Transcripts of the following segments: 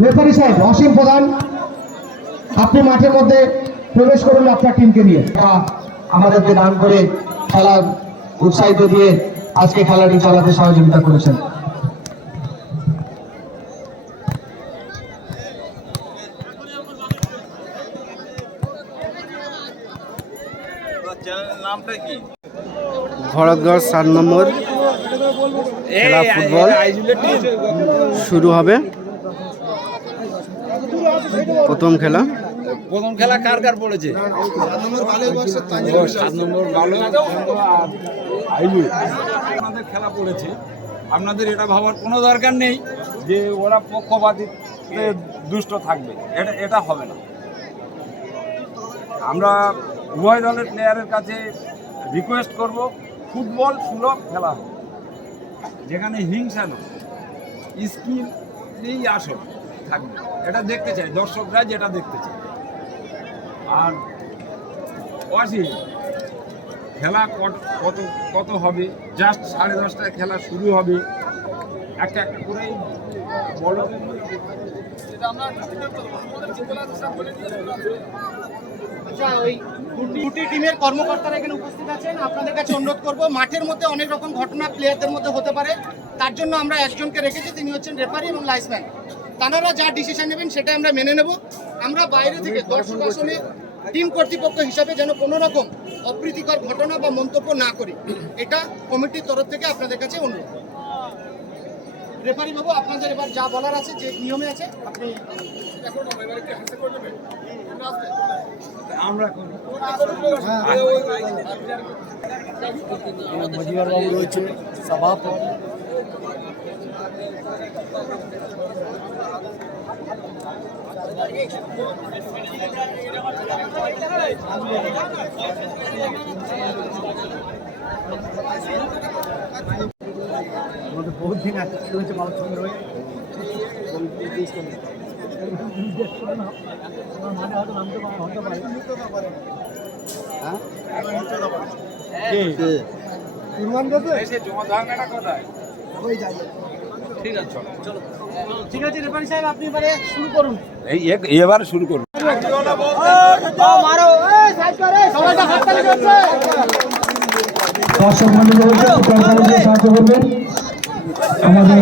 Referee সাহেব অসীম প্রধান। আপনি মাঠের মধ্যে প্রবেশ করুন আপনার টিমকে নিয়ে। আমাদেরকে দান করে খেলা উৎসাহিত দিয়ে আজকে খেলাটি চালাতে সহযোগিতা করেছেন। ভরতগড় সাত নম্বর খেলা ফুটবল শুরু হবে। প্রথম খেলা? প্রথম খেলা কার কার পড়েছে? খেলা পড়েছে। আপনাদের এটা ভাবার কোনো দরকার নেই যে ওরা পক্ষপাতী দুষ্ট থাকবে। এটা এটা হবে না। আমরা উভয় দলের প্লেয়ারের কাছে রিকোয়েস্ট করব ফুটবল সুলভ খেলা হোক। যেখানে হিংসা না স্কিলই আসল থাকবে। এটা দেখতে চাই দর্শকরা যেটা দেখতে চায়। আর ওয়াসি খেলা কত- কত কত হবে? জাস্ট সাড়ে দশটায় খেলা শুরু হবে। একটা একটা করেই বলো। আচ্ছা দুটি টিমের কর্মকর্তারা এখানে উপস্থিত আছেন। আপনাদের কাছে অনুরোধ করব মাঠের মধ্যে অনেক রকম ঘটনা প্লেয়ারদের মধ্যে হতে পারে। তার জন্য আমরা একজনকে রেখেছি তিনি হচ্ছেন রেফারি এবং লাইসম্যান তারা যা ডিসিশন নেবেন সেটা আমরা মেনে নেব। আমরা বাইরে থেকে দর্শক আসনে টিম কর্তৃপক্ষ হিসাবে যেন কোনো রকম অপ্রীতিকর ঘটনা বা মন্তব্য না করি। এটা কমিটির তরফ থেকে আপনাদের কাছে অনুরোধ। রেফারি বাবু আপনাদের এবার যা বলার আছে যে নিয়মে আছে আপনি আমরা করি বাবু রয়েছে সভাপতি। আমাদের বহুত দিন ছিল হচ্ছে বালচন্দ্র হয়ে। মানে হয়তো নামতে পারে ধারণাটা কোথায় ঠিক আছে চলো। ঠিক আছে রেফারি সাহেব আপনি এবারে শুরু করুন। এই এবার শুরু করুন। সবাইটা দর্শক মন্ডলী সাহায্য করবেন। আমাদের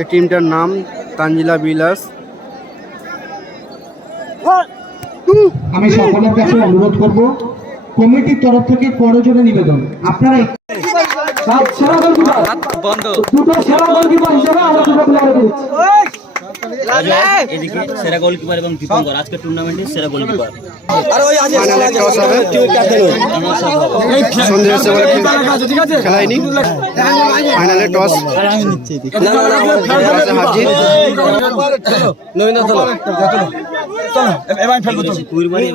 এই টিমটার নাম তানজিলা বিলাস। আমি সকলের কাছে অনুরোধ করব কমিটির তরফ থেকে করজোরে নিবেদন। আপনারা সেরা গোলকিপার দুটো সেরা গোলকিপার হিসেবে আমরা দুটো প্লেয়ার দিচ্ছি। এদিকে সেরা গোলকিপার এবং দীপঙ্কর আজকে টুর্নামেন্টের সেরা গোলকিপার ফাইনালে টস হবে। সন্দেহ হচ্ছে বলে খেলা- খেলা হয়নি। ফাইনালে টস কুইরবাড়ি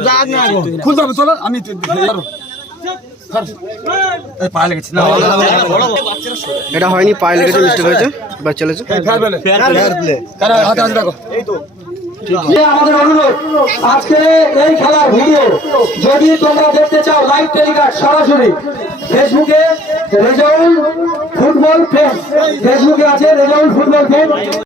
এটা হয়নি পায়ে লেগেছে মিস্টেক হয়েছে এবার চলেছে আমাদের অনুরোধ আজকে এই খেলার ভিডিও যদি তোমরা দেখতে চাও লাইভ টেলিকাস্ট সরাসরি ফেসবুকে রেজাউল ফুটবল ফেস ফেসবুকে আছে রেজাউল ফুটবল ফেস